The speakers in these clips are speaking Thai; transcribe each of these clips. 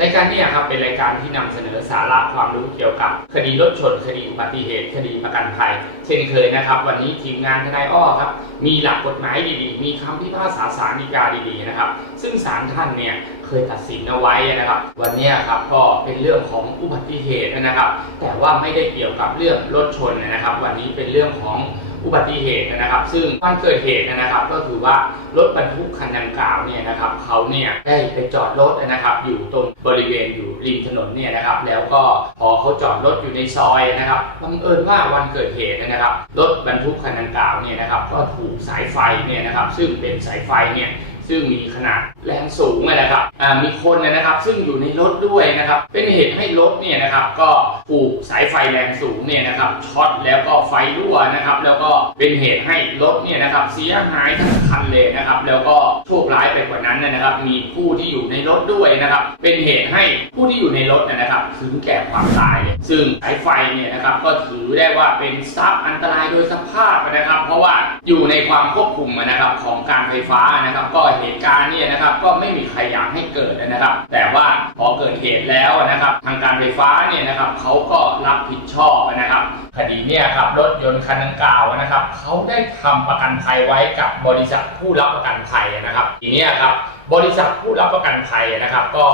รายการนี้ครับเป็นรายการที่นำเสนอสาระความรู้เกี่ยวกับ คดีรถชน คดีอุบัติเหตุ คดีประกันภัย เช่นเคยนะครับ วันนี้ทีมงานทนายอ้อครับ มีหลักกฎหมายดีๆ มีคำพิพากษาสารฎีกาดีๆนะครับ ซึ่งศาลท่านเนี่ยเคยตัดสินเอาไว้นะครับ วันนี้ครับก็เป็นเรื่องของอุบัติเหตุนะครับ แต่ว่าไม่ได้เกี่ยวกับเรื่องรถชนนะครับ วันนี้เป็นเรื่องของ อุบัติเหตุนะครับ ซึ่งวันเกิดเหตุนะครับ ก็คือว่ารถบรรทุกคันดังกล่าวเนี่ยนะครับเขาเนี่ยได้ไปจอดรถนะครับ อยู่ตรงบริเวณอยู่ริมถนนเนี่ยนะครับ แล้วก็พอเขาจอดรถอยู่ในซอยนะครับบังเอิญว่าวันเกิดเหตุนะครับรถบรรทุกคันดังกล่าวเนี่ยนะครับ ก็ถูกสายไฟเนี่ยนะครับ ซึ่งเป็นสายไฟเนี่ย ซึ่งมีขนาดแรงสูงนะครับมีคนนะครับซึ่งอยู่ในรถด้วยนะครับ เป็นเหตุให้รถเนี่ยนะครับ ก็ถูกสายไฟแรงสูงเนี่ยนะครับช็อตแล้วก็ไฟรั่วนะครับ แล้วก็เป็นเหตุให้รถเนี่ยนะครับเสียหายทั้งคันเลยนะครับ แล้วก็โชคร้ายไปกว่านั้นนะครับ มีผู้ที่อยู่ในรถด้วยนะครับ เป็นเหตุให้ผู้ที่อยู่ในรถเนี่ยนะครับถึงแก่ความตาย ซึ่งสายไฟเนี่ยนะครับก็ถือได้ว่าเป็นทรัพย์อันตรายโดยสภาพนะครับ อยู่ในความควบคุมนะครับของการไฟฟ้านะครับ ก็เหตุการณ์เนี่ยนะครับก็ไม่มีใครอยากให้เกิดนะครับ แต่ว่าพอเกิดเหตุแล้วนะครับ ทางการไฟฟ้าเนี่ยนะครับเขาก็รับผิดชอบนะครับคดีเนี่ยครับรถยนต์คันดังกล่าวนะครับเขาได้ทำประกันภัยไว้กับบริษัทผู้รับประกันภัยนะครับทีนี้ครับ บริษัทผู้รับประกันภัยนะครับ ก็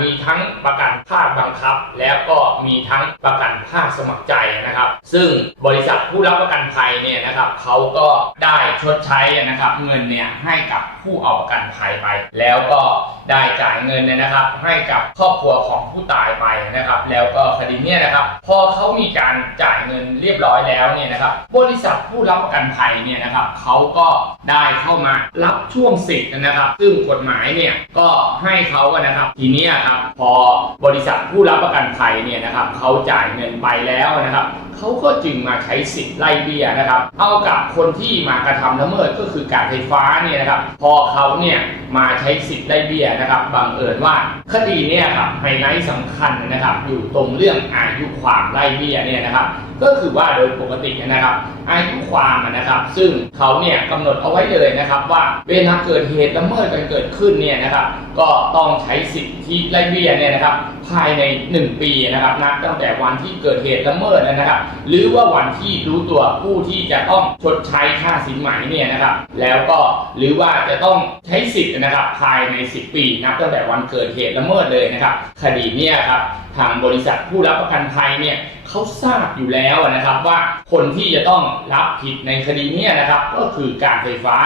มีทั้งประกันภาคบังคับ แล้วก็มีทั้งประกันภาคสมัครใจนะครับ ซึ่งบริษัทผู้รับประกันภัยเนี่ยนะครับเขาก็ได้ชดใช้นะครับ เงินเนี่ยให้กับผู้เอาประกันภัยไป แล้วก็ได้จ่ายเงินเนี่ยนะครับ ให้กับครอบครัวของผู้ตายไปนะครับ แล้วก็คดีเนี่ยนะครับ พอเขามีการจ่ายเงินเรียบร้อยแล้วเนี่ยนะครับบริษัทผู้รับประกันภัยเนี่ยนะครับเขาก็ได้เข้ามารับช่วงสิทธิ์นะครับ ซึ่งกฎหมายเนี่ยก็ให้เขาอะนะครับ ทีนี้ครับพอบริษัทผู้รับประกันภัยเนี่ยนะครับเขาจ่ายเงินไปแล้วนะครับเขาก็จึงมาใช้สิทธิ์ไล่เบี้ยนะครับเอากับคนที่มากระทำละเมิดก็คือการไฟฟ้าเนี่ยนะครับ พอเขาเนี่ยมาใช้สิทธิ์ไล่เบี้ยนะครับบังเอิญว่าคดีเนี่ยครับไฮไลท์สำคัญนะครับ อยู่ตรงเรื่องอายุความไล่เบี้ยเนี่ยนะครับ ก็คือว่าโดยปกตินะครับ อายุความนะครับ ซึ่งเขาเนี่ยกำหนดเอาไว้เลยนะครับ ว่าเวลาเกิดเหตุละเมิดกันเกิดขึ้นเนี่ยนะครับ ก็ต้องใช้สิทธิไล่เบี้ยเนี่ยนะครับภายใน 1 ปีนะครับนับตั้งแต่วันที่เกิดเหตุละเมิดนะครับ หรือว่าวันที่รู้ตัวผู้ที่จะต้องชดใช้ค่าสินไหมเนี่ยนะครับ แล้วก็หรือว่าจะต้องใช้สิทธิ์นะครับ ภายใน 10 ปีนับตั้งแต่วันเกิดเหตุละเมิดเลยนะครับ คดีเนี่ยครับทางบริษัทผู้รับประกันภัยเนี่ยเขาทราบอยู่แล้วนะครับว่าคนที่จะต้องรับผิดในคดีนี้นะครับก็คือการไฟฟ้า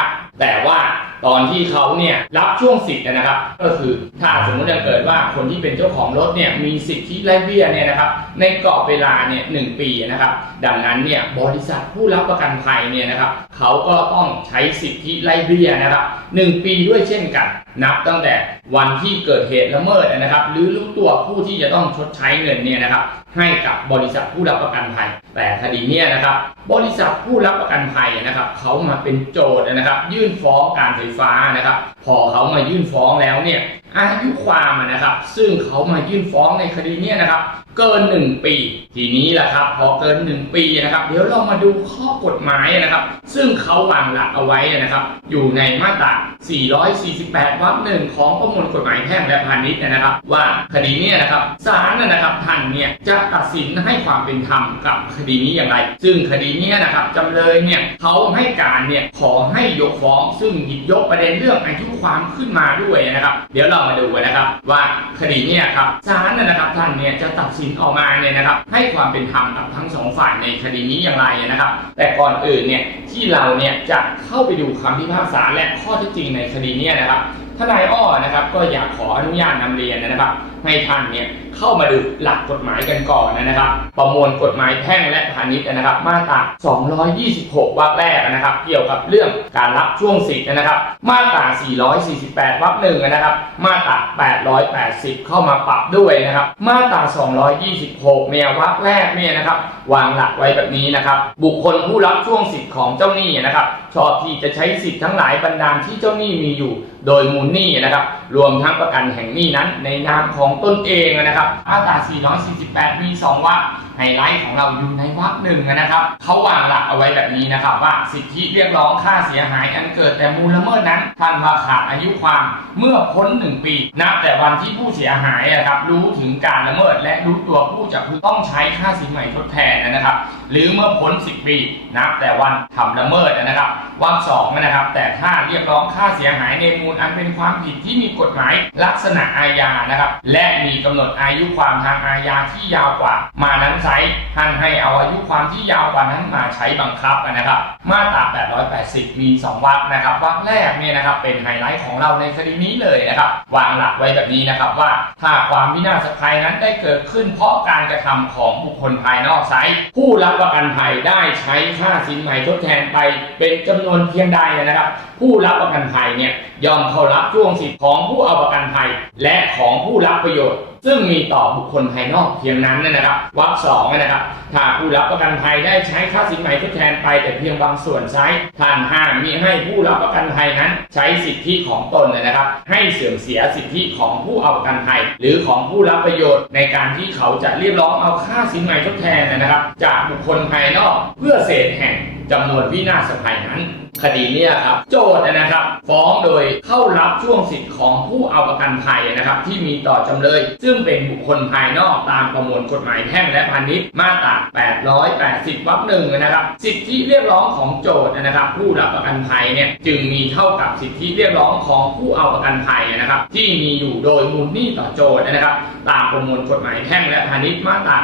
แต่ว่าตอนที่เขาเนี่ยรับช่วงสิทธิ์นะครับ ก็คือถ้าสมมติเกิดว่าคนที่เป็นเจ้าของรถเนี่ยมีสิทธิไล่เบี้ยเนี่ยนะครับในกรอบเวลาเนี่ยหปีนะครับ ดังนั้นเนี่ยบริษัทผู้รับประกันภัยเนี่ยนะครับเขาก็ต้องใช้สิทธิไล่เบี้ยนะครับหนึ่งปีด้วยเช่นกัน นับตั้งแต่วันที่เกิดเหตุละเมิดนะครับ หรือรู้ตัวผู้ที่จะต้องชดใช้เงินเนี่ยนะครับ ให้กับบริษัทผู้รับประกันภัย แต่คดีเนี้นะครับ บริษัทผู้รับประกันภัยนะครับเขามาเป็นโจทย์นะครับ ยื่นฟ้องการไฟฟ้านะครับ พอเขามายื่นฟ้องแล้วเนี่ยอายุความนะครับ ซึ่งเขามายื่นฟ้องในคดีนี้นะครับ เกิน 1 ปี ทีนี้แหละครับ พอเกิน 1 ปีนะครับ เดี๋ยวเรามาดูข้อกฎหมายนะครับ ซึ่งเขาวางหลักเอาไว้นะครับ อยู่ในมาตรา 448 วรรคหนึ่งของประมวลกฎหมายแพ่งและพาณิชย์นะครับ ว่าคดีนี้นะครับศาลนะครับท่านเนี่ยจะตัดสินให้ความเป็นธรรมกับคดีนี้อย่างไร ซึ่งคดีนี้นะครับจำเลยเนี่ยเขาให้การเนี่ยขอให้ยกฟ้อง ซึ่งหยิบยกประเด็นเรื่องอายุ ความขึ้นมาด้วยนะครับ เดี๋ยวเรามาดูกันนะครับว่าคดีนี้ครับศาลนะครับท่านเนี่ยจะตัดสินออกมาเนี่ยนะครับให้ความเป็นธรรมกับทั้งสองฝ่ายในคดีนี้อย่างไรนะครับ แต่ก่อนอื่นเนี่ยที่เราเนี่ยจะเข้าไปดูคำพิพากษาและข้อเท็จจริงในคดีนี้นะครับทนายอ้อนะครับก็อยากขออนุญาตนำเรียนนะครับ ให้ท่านเนี่ยเข้ามาดูหลักกฎหมายกันก่อนนะครับ ประมวลกฎหมายแพ่งและพาณิชย์นะครับ มาตรา 226 วรรคแรกนะครับ เกี่ยวกับเรื่องการรับช่วงสิทธิ์นะครับ มาตรา 448 วรรคหนึ่งนะครับ มาตรา 880 เข้ามาปรับด้วยนะครับ มาตรา 226 เนี่ยวรรคแรกเนี่ยนะครับวางหลักไว้แบบนี้นะครับ บุคคลผู้รับช่วงสิทธิ์ของเจ้าหนี้นะครับชอบที่จะใช้สิทธิ์ทั้งหลายบรรดาที่เจ้าหนี้มีอยู่ โดยมูลหนี้นะครับ รวมทั้งประกันแห่งหนี้นั้น ในนามของตนเองนะครับมาตรา448 มี 2วรรค ไฮไลท์ของเราอยู่ในวรรคหนึ่งนะครับเขาวางหลักเอาไว้แบบนี้นะครับว่าสิทธิเรียกร้องค่าเสียหายอันเกิดแต่มูลละเมิดนั้นท่านว่าขาดอายุความเมื่อพ้น 1 ปีนับแต่วันที่ผู้เสียหายนะครับรู้ถึงการละเมิดและรู้ตัวผู้จะต้องใช้ค่าสินใหม่ทดแทนนะครับ หรือเมื่อพ้น 10 ปีนับแต่วันทำละเมิดนะครับวรรคสองนะครับ แต่ถ้าเรียกร้องค่าเสียหายในมูลอันเป็นความผิดที่มีกฎหมายลักษณะอาญานะครับ และมีกำหนดอายุความทางอาญาที่ยาวกว่ามานั้นใช้ท่านให้เอาอายุความที่ยาวกว่านั้นมาใช้บังคับนะครับ มาตรา 880 มี 2 วรรคนะครับวรรคแรกเนี่ยนะครับเป็นไฮไลท์ของเราในคดีนี้เลยนะครับ วางหลักไว้แบบนี้นะครับว่าถ้าความวินาศภัยนั้นได้เกิดขึ้นเพราะการกระทำของบุคคลภายนอกไซต์ผู้รับประกันภัยได้ใช้ค่าสินใหม่ทดแทนไปเป็นจำนวนเพียงใดนะครับ ผู้รับประกันภัยเนี่ยยอมเข้ารับช่วงสิทธิของผู้เอาประกันภัย และของผู้รับประโยชน์ ซึ่งมีต่อบุคคลภายนอกเพียงนั้นนะครับวรรคสองนะครับถ้าผู้รับประกันภัยได้ใช้ค่าสินใหม่ทดแทนไปแต่เพียงบางส่วนใช้ท่านห้ามมิให้ผู้รับประกันภัยนั้น ใช้สิทธิของตนนะครับ ให้เสื่อมเสียสิทธิของผู้เอาประกันภัย หรือของผู้รับประโยชน์ในการที่เขาจะเรียกร้องเอาค่าสินใหม่ทดแทนนะครับ จากบุคคลภายนอกเพื่อเศษแห่งจำนวนวินาศภัยนั้น คดีเนี้ครับโจทย์นะครับ ฟ้องโดยเข้ารับช่วงสิทธิ์ของผู้เอาประกันภัยนะครับที่มีต่อจำเลย ซึ่งเป็นบุคคลภายนอกตามประมวลกฎหมายแพ่งและพาณิชย์มาตรา 880วรรคหนึ่งนะครับ สิทธิเรียกร้องของโจทย์นะครับ ผู้รับประกันภัยเนี่ยจึงมีเท่ากับสิทธิเรียกร้องของผู้เอาประกันภัยนะครับ ที่มีอยู่โดยมูลหนี้ต่อโจทย์นะครับ ตามประมวลกฎหมายแพ่งและพาณิชย์มาตรา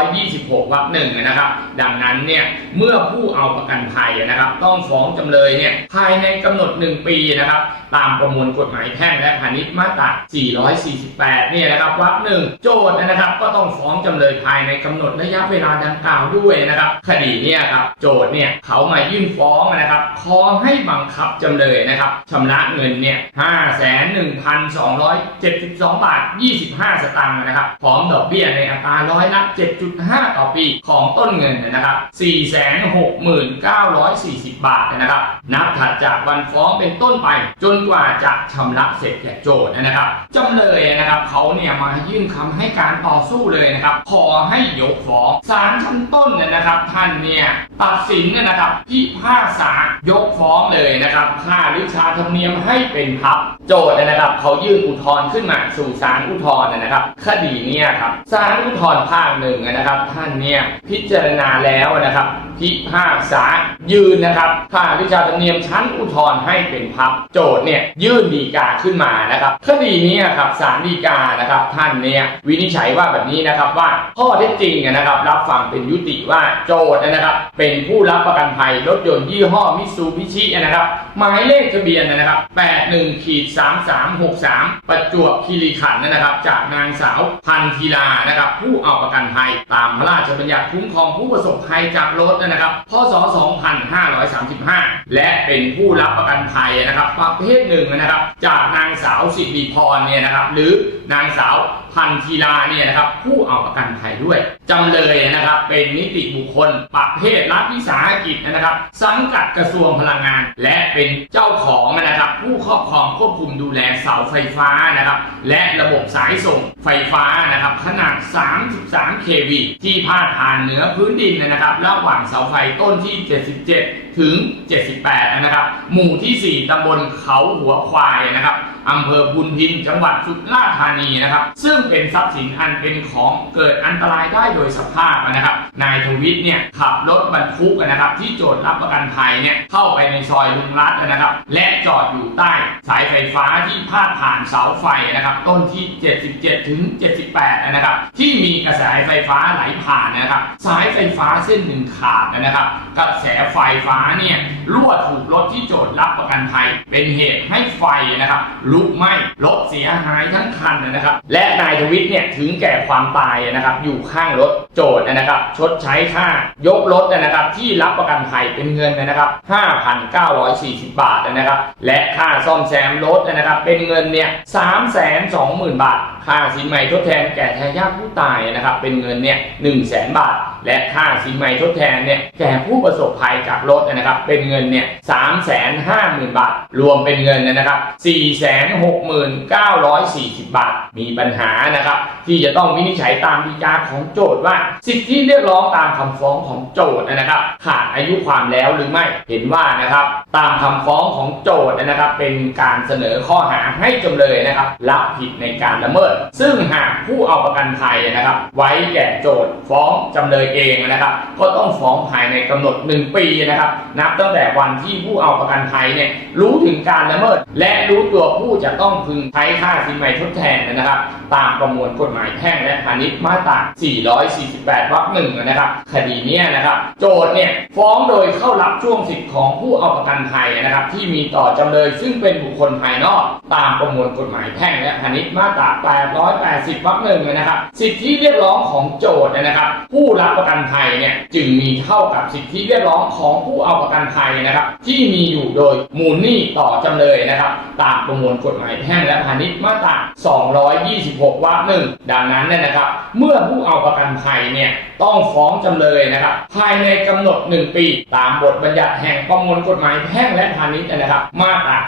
226วรรคหนึ่งนะครับ ดังนั้นเนี่ยเมื่อผู้เอาประกันภัยนะครับ ต้องฟ้องจำเลยเนี่ยภายในกำหนด 1 ปีนะครับตามประมวลกฎหมายแพ่งและพาณิชย์มาตรา 448 เนี่ยนะครับวรรคหนึ่งโจทย์นะครับ ก็ต้องฟ้องจำเลยภายในกำหนดระยะเวลาดังกล่าวด้วยนะครับ คดีเนี่ยครับโจทย์เนี่ยเขามายื่นฟ้องนะครับขอให้บังคับจำเลยนะครับชำระเงินเนี่ย5,1,272 บาท 25 สตางค์นะครับพร้อมดอกเบี้ยในอัตราร้อยละ 7.5 ต่อปีของต้นเงินนะครับ 469,440 บาทนะครับนับถัดจากวันฟ้องเป็นต้นไป จนกว่าจะชำระเสร็จแก่โจทย์นะครับจำเลยนะครับเขาเนี่ยมายื่นคำให้การต่อสู้เลยนะครับ ขอให้ยกฟ้องศาลชั้นต้นเนี่ยนะครับ ท่านเนี่ยตัดสินเนี่ยนะครับพิพากษายกฟ้องเลยนะครับค่าวิชาธรรมเนียมให้เป็นพับ โจทย์นะครับ เขายื่นอุทธรณ์ขึ้นมาสู่ศาลอุทธรณ์นะครับ คดีเนี่ยครับศาลอุทธรณ์ภาคหนึ่งนะครับ ท่านเนี่ยพิจารณาแล้วนะครับ พิพากษายืนนะครับค่าวิชาธรรมเนียมชั้นอุทธรณ์ให้เป็นพับโจทย์เนี่ยยื่นดีกาขึ้นมานะครับคดีนี้ครับศาลฎีกานะครับท่านเนี่ยวินิจฉัยว่าแบบนี้นะครับว่าข้อเท็จจริงนะครับรับฟังเป็นยุติว่าโจทย์นะครับเป็นผู้รับประกันภัยรถยนต์ยี่ห้อมิซูบิชินะครับหมายเลขทะเบียนนะครับ81ขีด3363 ประจวบคีรีขันธ์นะครับ จากนางสาวพันธีลานะครับผู้เอาประกันภัยตามพระราชบัญญัติคุ้มครองผู้ประสบภัยจากรถนะครับพศ2535 และเป็นผู้รับประกันภัยนะครับประเภทหนึ่งนะครับ จากนางสาวสิริพรเนี่ยนะครับหรือ นางสาวพันธีลาเนี่ยนะครับผู้เอาประกันภัยด้วยจำเลยนะครับเป็นนิติบุคคลประเภทรัฐวิสาหกิจนะครับ สังกัดกระทรวงพลังงาน และเป็นเจ้าของนะครับ ผู้ครอบครองควบคุมดูแลเสาไฟฟ้านะครับและระบบสายส่งไฟฟ้านะครับขนาด 33 kV ที่พาดผ่านเหนือพื้นดินนะครับระหว่างเสาไฟต้นที่ 77 ถึง 78 นะครับ หมู่ที่ 4 ตำบลเขาหัวควายนะครับ อำเภอพุนพินจังหวัดสุราษฎร์ธานีนะครับ ซึ่งเป็นทรัพย์สินอันเป็นของเกิดอันตรายได้โดยสภาพนะครับ นายทวิทย์เนี่ยขับรถบรรทุกนะครับ ที่โจทย์รับประกันภัยเนี่ยเข้าไปในซอยลุงรัตน์นะครับ และจอดอยู่ใต้สายไฟฟ้าที่พาดผ่านเสาไฟนะครับ ต้นที่ 77 ถึง 78 นะครับ ที่มีกระแสไฟฟ้าไหลผ่านนะครับ สายไฟฟ้าเส้นหนึ่งขาดนะครับกระแสไฟฟ้าเนี่ยรั่วถูกรถที่โจทย์รับประกันภัย เป็นเหตุให้ไฟนะครับลุกไหม้รถเสียหายทั้งคันนะครับ และนายทวิทย์เนี่ยถึงแก่ความตายนะครับ อยู่ข้างรถโจทย์นะครับ ชดใช้ค่ายกรถนะครับ ที่รับประกันภัยเป็นเงินนะครับ 5,940 บาทนะครับ และค่าซ่อมแซมรถนะครับ เป็นเงินเนี่ย320,000 บาท ค่าสินใหม่ทดแทนแก่ทายาทผู้ตายนะครับ เป็นเงินเนี่ย100,000 บาท และค่าสินใหม่ทดแทนเนี่ยแก่ผู้ประสบภัยจากรถนะครับ เป็นเงินเนี่ย350,000 บาท รวมเป็นเงินนะครับ469,440 บาท มีปัญหานะครับ ที่จะต้องวินิจฉัยตามฎีกาของโจทย์ว่า สิทธิเรียกร้องตามคำฟ้องของโจทย์นะครับ ขาดอายุความแล้วหรือไม่เห็นว่านะครับตามคำฟ้องของโจทย์นะครับ เป็นการเสนอข้อหาให้จำเลยนะครับรับผิดในการละเมิด ซึ่งหากผู้เอาประกันภัยนะครับ ไว้แก่โจทย์ฟ้องจำเลยเองนะครับ ก็ต้องฟ้องภายในกำหนด 1 ปีนะครับ นับตั้งแต่วันที่ผู้เอาประกันภัยเนี่ยรู้ถึงการละเมิด และรู้ตัวผู้จะต้องพึงใช้ค่าสินใหม่ทดแทนนะครับ ตามประมวลกฎหมายแพ่งและพาณิชย์มาตรา 448 วรรคหนึ่งนะครับ คดีนี้นะครับ โจทย์เนี่ยฟ้องโดยเข้ารับช่วงสิทธิ์ของผู้เอาประกันภัยนะครับ ที่มีต่อจำเลยซึ่งเป็นบุคคลภายนอก ตามประมวลกฎหมายแพ่งและพาณิชย์มาตรา 880 วรรคหนึ่งนะครับ สิทธิเรียกร้องของโจทย์นะครับ ผู้รับประกันภัยเนี่ยจึงมีเท่ากับสิทธิเรียกร้องของผู้เอาประกันภัยนะครับ ที่มีอยู่โดยมูลหนี้ต่อจำเลยนะครับ ตามประมวลกฎหมายแพ่งและพาณิชย์มาตรา 226 วรรคหนึ่งดังนั้นเนี่ยนะครับ เมื่อผู้เอาประกันภัยเนี่ยต้องฟ้องจำเลยนะครับ ภายในกำหนด 1 ปี ตามบทบัญญัติแห่งประมวลกฎหมายแพ่งและพาณิชย์นะครับ มาตรา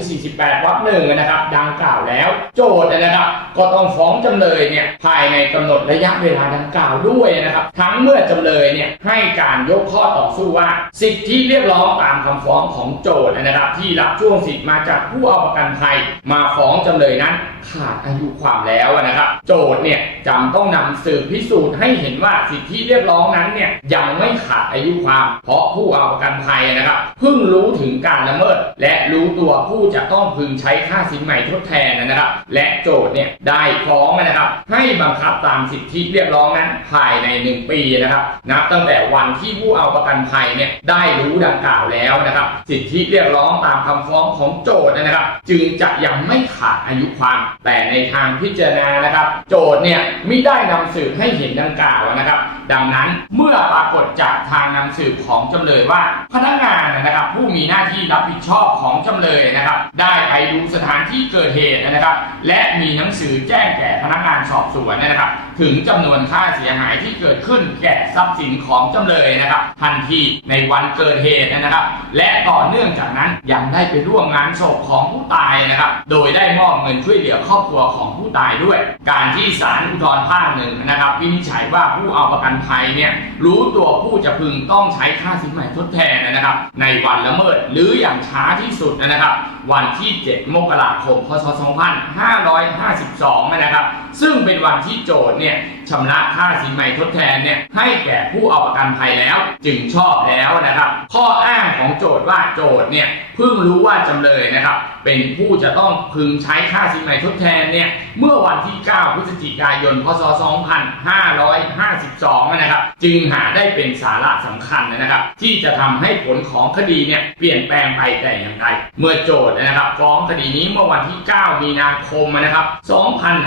448 วรรคหนึ่งนะครับ ดังกล่าวแล้ว โจทย์นะครับ ก็ต้องฟ้องจำเลยเนี่ยภายในกำหนดระยะเวลาดังกล่าวด้วยนะครับ ทั้งเมื่อจำเลยเนี่ยให้การยกข้อต่อสู้ว่า สิทธิเรียกร้องตามคำฟ้องของโจทย์นะครับ ที่รับช่วงสิทธิ์มาจากผู้เอาประกันภัย มาฟ้องจำเลยนั้นขาดอายุความแล้วนะครับโจทย์เนี่ยจำต้องนำสืบพิสูจน์ให้เห็นว่าสิทธิเรียกร้องนั้นเนี่ยยังไม่ขาดอายุความ เพราะผู้เอาประกันภัยนะครับเพิ่งรู้ถึงการละเมิด และรู้ตัวผู้จะต้องพึงใช้ค่าสินใหม่ทดแทนนะครับ และโจทย์เนี่ยได้ฟ้องนะครับ ให้บังคับตามสิทธิเรียกร้องนั้นภายใน 1 ปีนะครับนับตั้งแต่วันที่ผู้เอาประกันภัยเนี่ยได้รู้ดังกล่าวแล้วนะครับ สิทธิเรียกร้องตามคำฟ้องของโจทย์นะครับ จึงจะยังไม่ขาดอายุความ แต่ในทางพิจารณานะครับโจทย์เนี่ยไม่ได้นำสืบให้เห็นดังกล่าวนะครับ ดังนั้นเมื่อปรากฏจากทางนำสืบของจำเลยว่า พนักงานนะครับผู้มีหน้าที่รับผิดชอบของจำเลยนะครับ ได้ไปดูสถานที่เกิดเหตุนะครับ และมีหนังสือแจ้งแก่พนักงานสอบสวนนะครับ ถึงจำนวนค่าเสียหายที่เกิดขึ้นแก่ทรัพย์สินของจำเลยนะครับ ทันทีในวันเกิดเหตุนะครับ และต่อเนื่องจากนั้นยังได้ไปร่วมงานศพของผู้ตายนะครับ โดยได้มอบเงินช่วยเหลือครอบครัวของผู้ตายด้วย การที่ศาลอุทธรภาคหนึ่งนะครับ วินิจฉัยว่าผู้เอาประกันภัยเนี่ยรู้ตัวผู้จะพึงต้องใช้ค่าสินใหม่ทดแทนนะครับ ในวันละเมิดหรืออย่างช้าที่สุดนะครับ วันที่ 7 มกราคม พศ 2552 นะครับ ซึ่งเป็นวันที่โจทย์เนี่ยชำระค่าสินใหม่ทดแทนเนี่ยให้แก่ผู้เอาประกันภัยแล้วจึงชอบแล้วนะครับ ข้ออ้างของโจทย์ว่าโจทย์เนี่ย เพิ่งรู้ว่าจำเลยนะครับ เป็นผู้จะต้องพึงใช้ค่าสินใหม่ทดแทนเนี่ยเมื่อวันที่ 9 พฤศจิกายน พศ 2552 นะครับ จึงหาได้เป็นสาระสำคัญนะครับ ที่จะทำให้ผลของคดีเนี่ยเปลี่ยนแปลงไปแต่อย่างใดเมื่อโจทย์นะครับ ฟ้องคดีนี้เมื่อวันที่ 9 มีนาคมนะครับ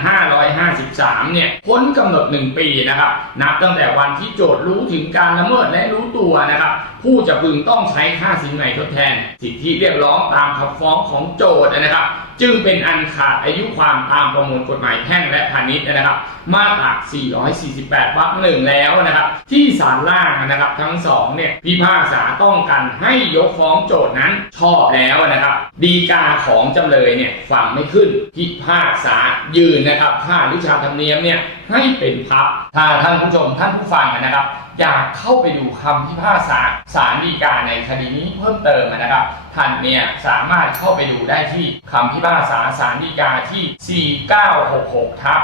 2553 เนี่ยพ้นกำหนด 1 ปีนะครับนับตั้งแต่วันที่โจทย์รู้ถึงการละเมิดและรู้ตัวนะครับ ผู้จะพึงต้องใช้ค่าสินใหม่ทดแทนสิทธิเรียกร้องตามคำฟ้องของโจทย์นะครับ จึงเป็นอันขาดอายุความตามประมวลกฎหมายแพ่งและพาณิชย์นะครับ มาตรา 448 วรรคหนึ่งแล้วนะครับ ที่ศาลล่างนะครับทั้งสองเนี่ยพิพากษาต้องกันให้ยกฟ้องโจทย์นั้นชอบแล้วนะครับ ดีกาของจำเลยเนี่ยฟังไม่ขึ้นพิพากษายืนนะครับค่าวิชาธรรมเนียมเนี่ยให้เป็นพับถ้าท่านผู้ชมท่านผู้ฟังนะครับอยากเข้าไปดูคำพิพากษาศาลฎีกาในคดีนี้เพิ่มเติมนะครับท่านเนี่ยสามารถเข้าไปดูได้ที่คำพิพากษาศาลฎีกาที่ 4966ทับ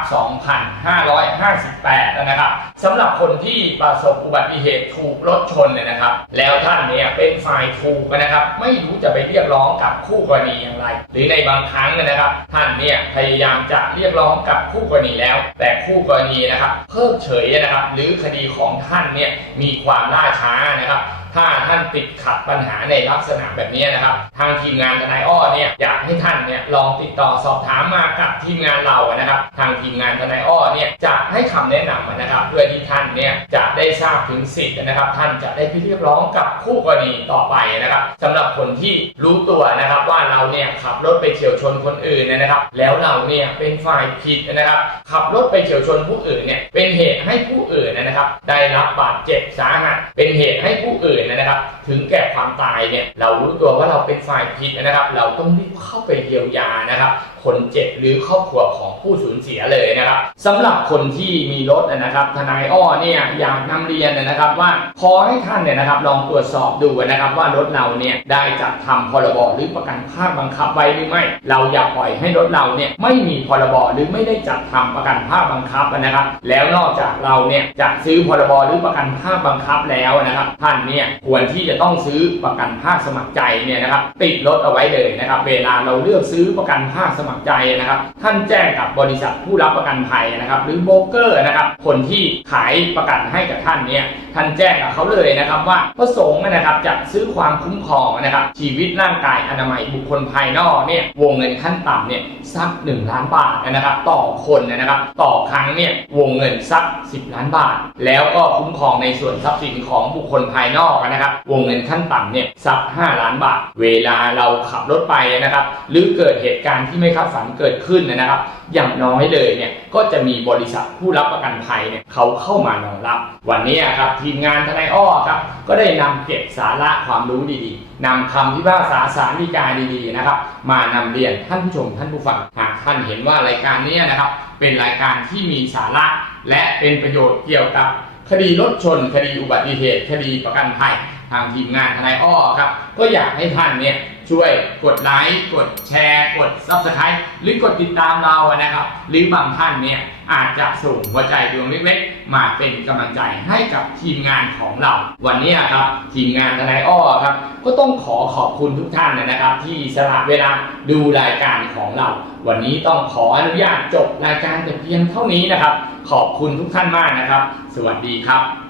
2558 นะครับสำหรับคนที่ประสบอุบัติเหตุถูกรถชนเลยนะครับ แล้วท่านเนี่ยเป็นฝ่ายถูกนะครับ ไม่รู้จะไปเรียกร้องกับคู่กรณีอย่างไร หรือในบางครั้งนะครับ ท่านเนี่ยพยายามจะเรียกร้องกับคู่กรณีแล้ว แต่คู่กรณีนะครับเพิกเฉยนะครับ หรือคดีของท่านเนี่ยมีความล่าช้านะครับ ถ้าท่านติดขัดปัญหาในลักษณะแบบนี้นะครับ ทางทีมงานทนายอ้อเนี่ยอยากให้ท่านเนี่ยลองติดต่อสอบถามมากับทีมงานเรานะครับ ทางทีมงานทนายอ้อเนี่ยจะให้คำแนะนำนะครับ เพื่อที่ท่านเนี่ยจะได้ทราบถึงสิทธิ์นะครับ ท่านจะได้ไปเรียกร้องกับคู่กรณีต่อไปนะครับสำหรับคนที่รู้ตัวนะครับว่าเราเนี่ยขับรถไปเฉียวชนคนอื่นนะครับ แล้วเราเนี่ยเป็นฝ่ายผิดนะครับ ขับรถไปเฉียวชนผู้อื่นเนี่ยเป็นเหตุให้ผู้อื่นนะครับ ได้รับบาดเจ็บสาหัสเป็นเหตุให้ผู้อื่นนะครับ ถึงแก่ความตายเนี่ยเรารู้ตัวว่าเราเป็นฝ่ายผิดนะครับ เราต้องรีบเข้าไปเยียวยานะครับ คนเจ็บหรือครอบครัวของผู้สูญเสียเลยนะครับสำหรับคนที่มีรถนะครับทนายอ้อเนี่ยอยากนำเรียนนะครับว่าขอให้ท่านเนี่ยนะครับลองตรวจสอบดูนะครับว่ารถเราเนี่ยได้จัดทำพรบหรือประกันภาคบังคับไว้หรือไม่ เราอย่าปล่อยให้รถเราเนี่ยไม่มีพรบหรือไม่ได้จัดทำประกันภาคบังคับนะครับแล้วนอกจากเราเนี่ยจะซื้อพรบหรือประกันภาคบังคับแล้วนะครับท่านเนี่ยควรที่จะต้องซื้อประกันภาคสมัครใจเนี่ยนะครับติดรถเอาไว้เลยนะครับเวลาเราเลือกซื้อประกันภาคสมัครใจนะครับ ท่านแจ้งกับบริษัทผู้รับประกันภัยนะครับ หรือโบรกเกอร์นะครับ คนที่ขายประกันให้กับท่านเนี่ย ท่านแจ้งกับเขาเลยนะครับว่าประสงค์นะครับจะซื้อความคุ้มครองนะครับชีวิตร่างกายอนามัยบุคคลภายนอกเนี่ยวงเงินขั้นต่ำเนี่ยสัก1ล้านบาทนะครับต่อคนนะครับต่อครั้งเนี่ยวงเงินสัก 10 ล้านบาท แล้วก็คุ้มครองในส่วนทรัพย์สินของบุคคลภายนอกนะครับวงเงินขั้นต่ำเนี่ยสัก 5 ล้านบาท เวลาเราขับรถไปนะครับหรือเกิดเหตุการณ์ที่ไม่คาดฝันเกิดขึ้นนะครับ อย่างน้อยเลยเนี่ยก็จะมีบริษัทผู้รับประกันภัยเนี่ยเขาเข้ามารองรับ วันนี้ครับทีมงานทนายอ้อครับ ก็ได้นำเก็บสาระความรู้ดีๆนำคำพิพากษาสารดีกาดีๆนะครับ มานำเรียนท่านผู้ชมท่านผู้ฟังหากท่านเห็นว่ารายการนี้นะครับ เป็นรายการที่มีสาระ และเป็นประโยชน์เกี่ยวกับ คดีรถชน คดีอุบัติเหตุ คดีประกันภัยทางทีมงานทนายอ้อครับ ก็อยากให้ท่านเนี่ย ช่วยกดไลค์กดแชร์กด Subscribe หรือกดติดตามเรานะครับ หรือบางท่านเนี่ยอาจจะส่งหัวใจดวงเล็กๆ มาเป็นกำลังใจให้กับทีมงานของเรา วันนี้ครับทีมงานทนายอ้อครับก็ต้องขอขอบคุณทุกท่านนะครับ ที่สละเวลาดูรายการของเรา วันนี้ต้องขออนุญาตจบรายการแต่เพียงเท่านี้นะครับ ขอบคุณทุกท่านมากนะครับ สวัสดีครับ